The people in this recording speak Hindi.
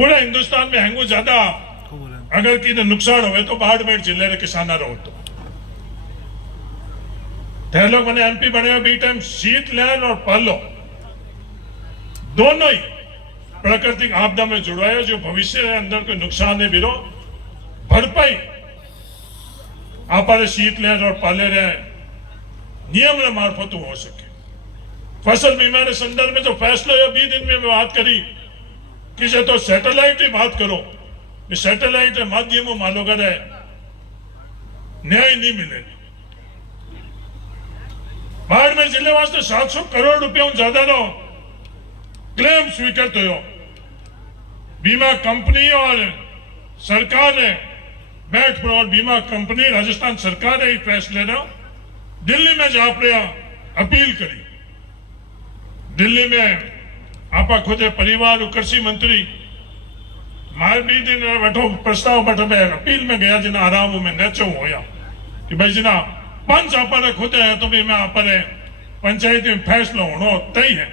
पूरे हिंदुस्तान में हैंगू ज्यादा अगर किसी नुकसान हुए तो बाड़मेर जिले के किसाना रो तो थे लोग मैंने एमपी बने बी टाइम शीतलहर और पालो दोनों ही प्राकृतिक आपदा में जुड़वाया जो भविष्य के अंदर कोई नुकसान है बिरो भरपाई आप शीतलहर और पाले रहे नियम मार्फत हो सके। फसल बीमा के संदर्भ में जो फैसला है 20 दिन में बात करी कि जे तो सैटेलाइट की बात करो सैटेलाइट के माध्यम मालो करे न्याय नहीं मिले। बाड़मेर जिले वास्ते 700 करोड़ रुपया ज्यादा नो क्लेम स्वीकृत हो। बीमा कंपनी और सरकार ने बैठ पर और बीमा कंपनी राजस्थान सरकार ने फैसले ना दिल्ली में जा अपील करी। दिल्ली में आप खुद परिवार और कृषि मंत्री मार भी दिन बैठो प्रस्ताव बैठो मैं अपील में गया जिना आराम में नेचो होया कि भाई जिना पंच आप खुद है तो भी मैं आप पंचायत में फैसला होना तय है।